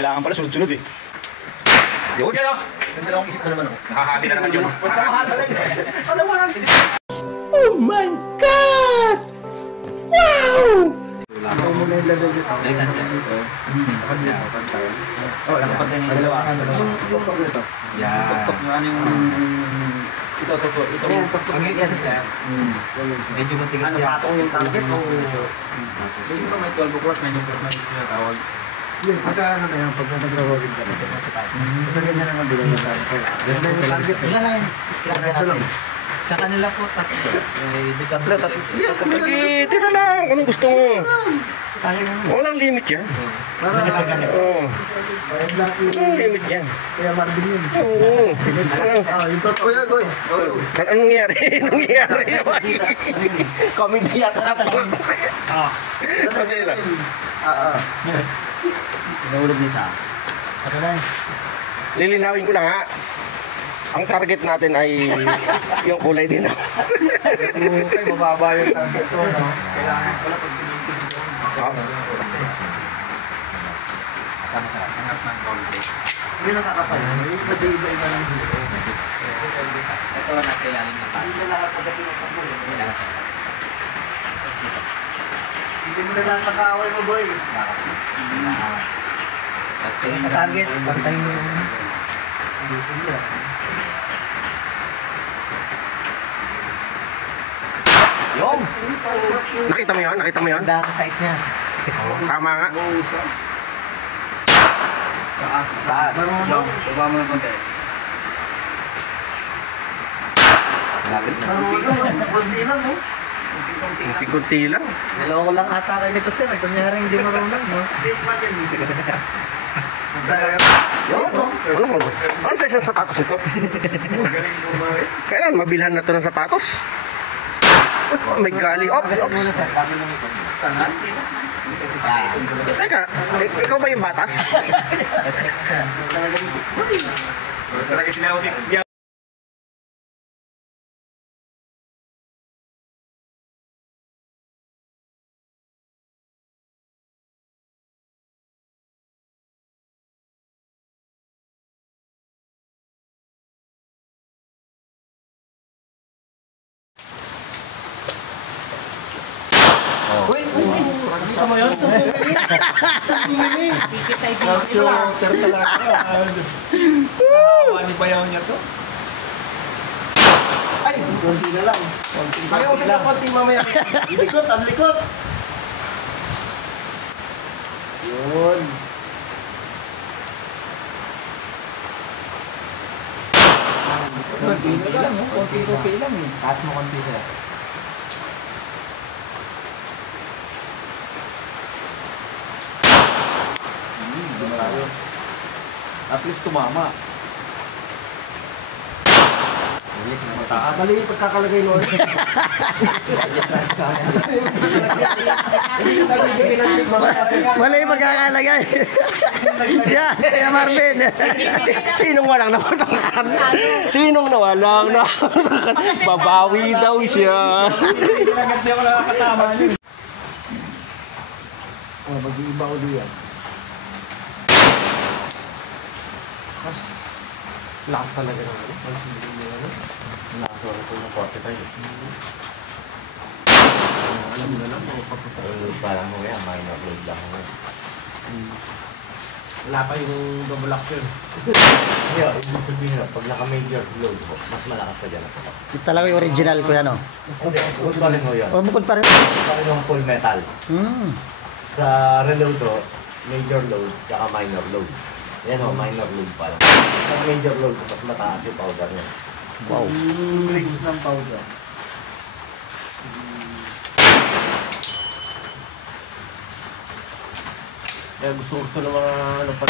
Kailangan pala sunod-sunod eh. Yun yan o. Ganda lang isip ko naman o. Nakahati na naman yun. Oh my God! Wow! Ako muna yung level dito. Oo, nakapag na yung dalawa. Yung pag ito. Yan. Tuktok nyo ano yung... Ito. Ang yung isa sir. Medyo matigas yan. Ano patong yung target o... Medyo ba may 12 o'clock, medyo tawag. Yun, pagka ano na yan, pagka nag-rolling ka na. Basta ganyan naman bilang yung target. Ganyan yung target. Ilan lang yun? Sa kanila po, tatlo. Sige, tira lang. Anong gusto mo? Walang limit yan. Oo. Walang limit yan. Kaya Marvin yun. Oo. Yung totoo yan, boy. Anong nangyari? Comedy yata na tayo. Nahulog niya sa ano na yun? Lilinawin ko lang ha. Ang target natin ay yung kulay din. Okay, mababa yung target ko, no? Kailangan pala pag hindi na kakapal. Iba-iba lang dito. Ito na kailangan ng Hindi na lahat pagdating ng pagbuhay. Hindi mo na lang nakaaway mo, boy. sa target. Pagtayin mo yun. Yung! Nakita mo yun? Nakita mo yun? Ganda ka site niya. Tama nga. Taas. Marunong. Baba mo ng konti. Marunong. Kunti lang, no? Kunti lang. Naloko lang ata kayo nito, sir. Kunyari hindi marunong, no? Ano size ng sapatos ito? Kailan mabilhan na ito ng sapatos? May gali. Ops! Sana? Teka, ikaw ba yung batas? Talaga sinautik. Uy! Tama yun? Shorter talaga. Ano ba yaw niya to? Ay! Konti na lang. Kaya ulit na konti mamaya. Likot, ang likot! Yun. Konti na lang. Konti lang. Taas mo konti sir. At least tumama. Mali yung pagkakalagay mo. Mali yung pagkakalagay. Yeah, Marvin. Sinong walang napatakan? Sinong nawalang napatakan? Babawi daw siya. Agad niya ako nakakatama yun. Mag-iiba ko diyan. Mas lakas talaga ng ano? Mas hindi mo ano? Lakas wala po ng 45. Alam mo na lang kung papunta. Parang mo yan, minor load lang. Wala pa yung double action. Yeah, ibig sabihin na, pag naka-major load ho, mas malakas pa dyan. Ito talaga yung original ko yan, oh. Hindi, bukod pa rin ho yan. Oh, bukod pa rin. Bukod pa rin yung full metal. Sa reload ho, major load, tsaka minor load. Yan ho, minor load pa lang. Sa major load, mas mataas yung powder niya. Wow. Grades ng powder. Kaya gusto ng mga ano pa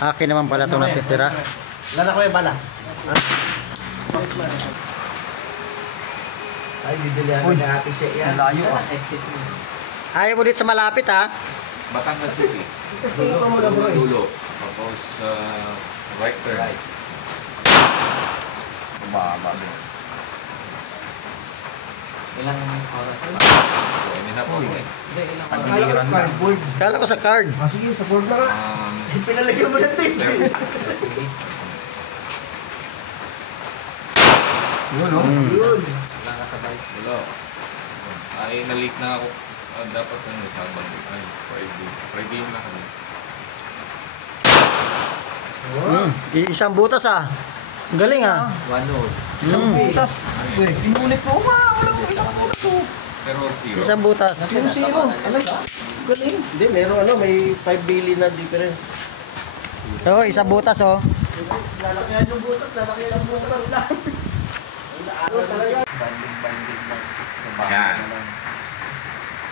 Akin naman pala ito natitira. Lala ko yung bala. Ay, bibili ako ng Ate Che yan. Layo ah. Ayaw mo dito sa malapit ha. Batangas City. Ito mo na bro. Dulo. Tapos, right turn. Right. Baba mo. Ilang oras? Hindi na po. Hindi, ilang oras? Kala ko cardboard. Kala ko sa card. Sige, sa board na nga. Pinalagyan mo na tape. Yun, no? Yun. Nakasabay. Wala. Ay, na-leak na ako. Dapat ano, sabang. Ay, Friday na kami. Isang butas ah. Ang galing ah. One load. Isang Mm. butas. Uy, Pinulit mo nga. Wala ko isang oras to. Pero zero. Isang butas. Zero. Talaga? Galing. Hindi, meron ano, may 5 billion na difference. Oo, isang butas oh. Lalakihan yung butas, lalakihan yung butas lang. Banding lang. Yan.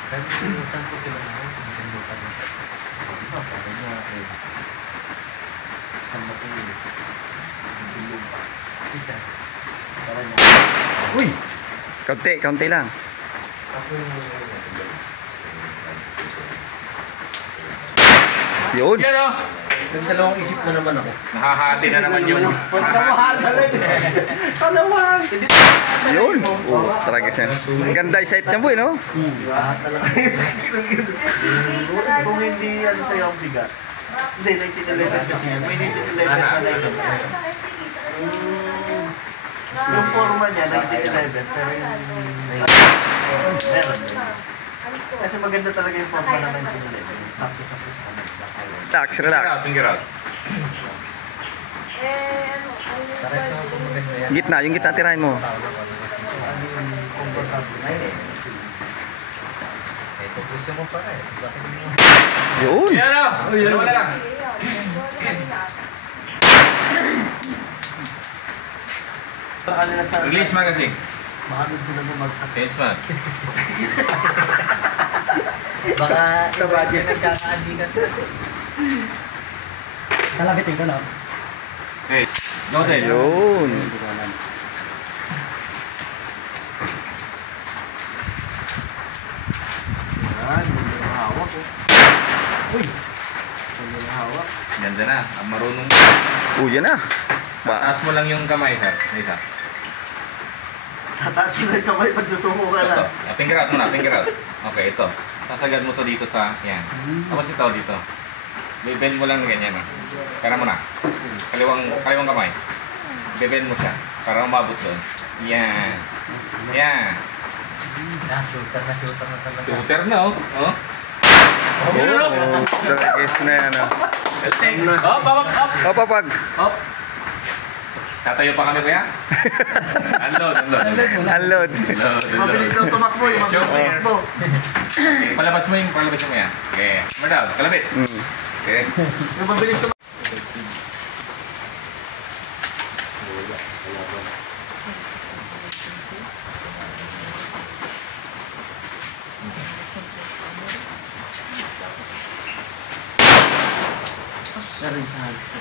Pero saan po sila na? Sabi niya, saan mo po yun? Bilog. Isa. Sabi niya. Uy! Kaunti lang. Yun. Yan o! Nagdalawang isip na naman ako. Nakahati na naman yung... Yun. Oh, talaga siya. Ang ganda yung sight niya boy, no? Kung hindi ano sa'yo ang bigat. Hindi, 1911 kasi yan. May 1911 na 1911. Yung forma niya, 1911. Pero yung... Meron. Kasi maganda talaga yung forma na 1911. Sakto-sakto sa kanila. Relax, relax. Finger out. Gitna, yung gitna tirahin mo. Ito gusto mo pa eh. Bakit hindi mo? Yun. Yan o! Dalawa na lang. Release magazine. Makamid sila bumagsak. Change man. Baka sa budget nagkakaandikan. Kalabitin ko na. Okay. Noted. Yun. Yan, hindi na hawak oh. Uy! Hindi na hawak. Ganda na. Ang marunong. Yan na. Ba Taas mo lang yung kamay, sir. Isa. Tataas mo na yung kamay pag susuko ka na. Ito. Finger out muna. Finger out. Okay, ito. Sasagad mo to dito sa... Yan. Tapos ito dito. Bibend mo lang ganyan. Kara mo na. Kaliwang kamay. Bibend mo siya. Para umabot doon. Yan. Yan. Shooter na talaga. Shooter na, oh. Oh. Oh, talaga na yan. Up, up, up. Papapag. Up. Tatayo pa kami, kuya? Unload. Unload. Mabilis daw tumakbo yung mabilis tumakbo. Okay, palabas mo yan. Okay. Madal, kalabit. Okay. Yung mabilis tumakbo.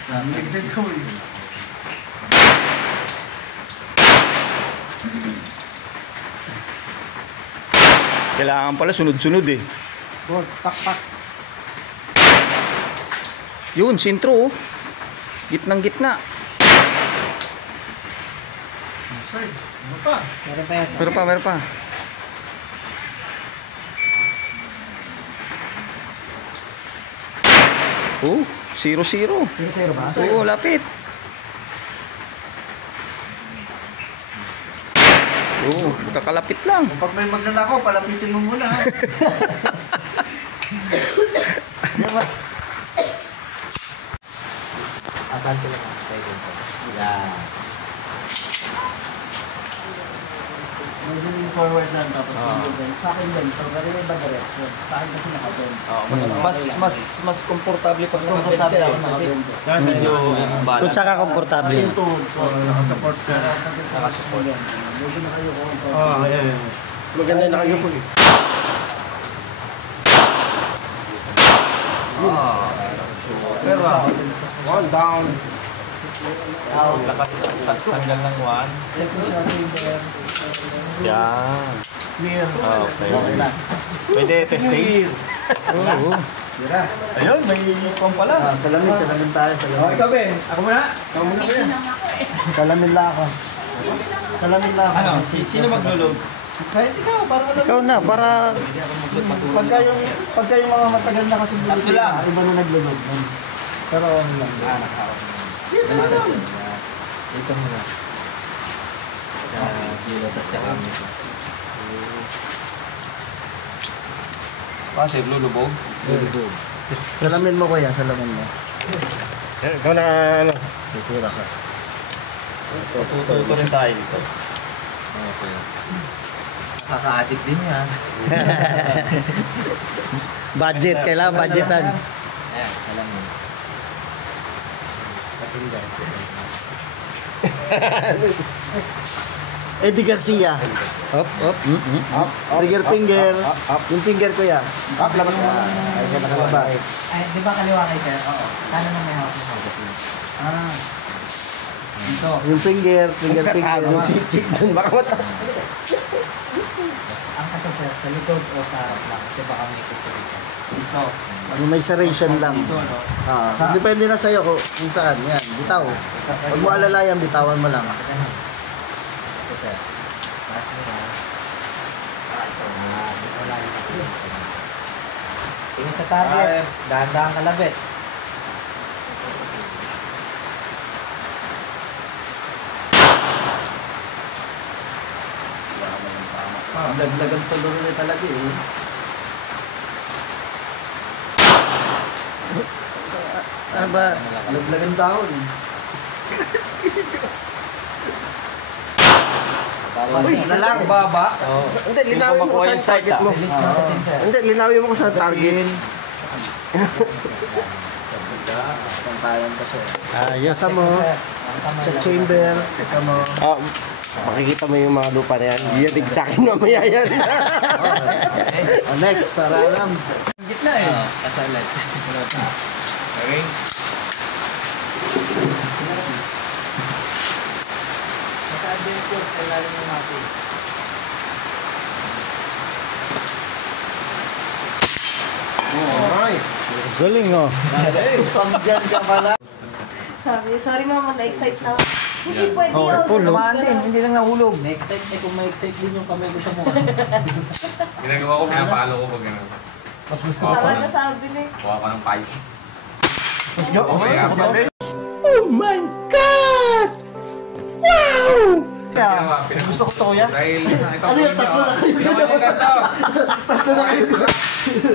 Nagdag ko eh. Kailangan pala sunod-sunod eh. Pak. Yun, sintro oh. Gitnang gitna. Sorry, ano pa? Meron pa. Oh, 0-0. 0-0 ba? Oo, lapit. Oo, kakalapit lang. Pag may magnanakaw, palapitin mo muna ha. Akante lang ang tayo dito. Yeah. Medyo yung forward lang tapos sa akin din. So, gano'n yung iba direction. Sa akin kasi naka-bend. Mas komportable pa sa Komportable ako kasi naka-bend. medyo Kung saan ka komportable. Yung tuhod ko, naka-support ka. Naka-support. Medyo nakayuko. ayan. Maganda yung nakayuko eh. Pero One down. Lakas tanggal ng 1. Yan. Clear. Okay. Okay na. Pwede testing. Oo. Tira. Ayun, may pang pala. Salamin tayo. Salamin. Ikaw, Ben. Ako muna. Ikaw muna ba yan? Salamin lang ako. Salamin lang ako. Ano, sino maglulog? Kahit ikaw, para alam. Ikaw na, para... Pagka yung mga matagal na kasi Tatlo lang. iba na naglulog. Pero ano lang. Dito muna. Nilatas ka kami. Kasi lulubog? Lulubog. Salamin mo kuya, salamin mo. Ikaw na ano? Titira ka. Tututo rin tayo dito. Nakaka-addict din yan. Budget, kailangan budgetan. Ayan, alam mo. Eddie Garcia. Up. Trigger finger. Yung finger ko yan. Up, labas mo. Ay, ka nakalaba. Ay, di ba kaliwa kay sir? Oo. Kano na may hawak na hawak yun? Ah. Dito. Yung finger. Ang kasi sir, sa likod o sa harap lang. Kasi baka may gusto dito. Dito. Yung may serration lang. Dito, no? Depende na sa'yo kung saan. Yan, bitaw. Pag mo alalayan, bitawan mo lang. Ito sir. Taas mo na. Ito. Wala yung tingin sa target. Dahan-dahan kalabit. Laglagan tuloy na talaga eh. Ano ba? Laglagan dahon. Uy, na lang. Baba. Hindi, linawin mo kung saan target mo. Release mo kasi sir. Hindi, linawin mo kung saan target. Pantayan pa siya. Ayos. Kasa mo, sa chamber, kasa mo. Makikita mo yung mga lupa na yan. Iyadig sa akin mamaya yan. Next, saralam. Gitna eh. Kasalat. Okay? Naka-adventure sa ilalim ng natin. Nice. Galing oh. Pangyan ka pala. Sorry mama, na-excite na ako. Hindi pwede yun. Tumaan din, hindi lang nahulog. May-excite eh kung may-excite din yung kamay ko sa mukha. Ginagawa ko, pinapalo ko pag gano'n. Mas gusto Kuha Tama ko na ng- sabi na eh. kuha ko ng pipe. Okay, Ginawa, gusto ko to kuya. Dahil ito Ano yung tatlo na kayo? Tatlo na kayo.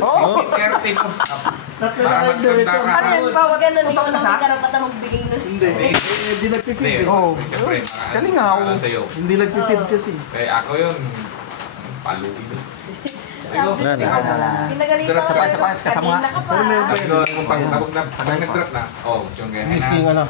Oo. 30 push up. Tatlo na Para kayo diretso. magpunta ka. Ano yan, bawag ganun, ikaw lang may karapatan magbigay nun. Hindi. Hindi nagpipid Hindi, eh. Oo. siyempre. Galing nga ako. Para sa'yo. Hindi nagpipid kasi. Eh, ako yun. Paluin. Sabi ko, Wala na. Pinagalitan Sarap, ko. sabay, kasama. Kanina ka pa. sabi ko, pag nag-drop na, yung ganyan. Whisky yung ano.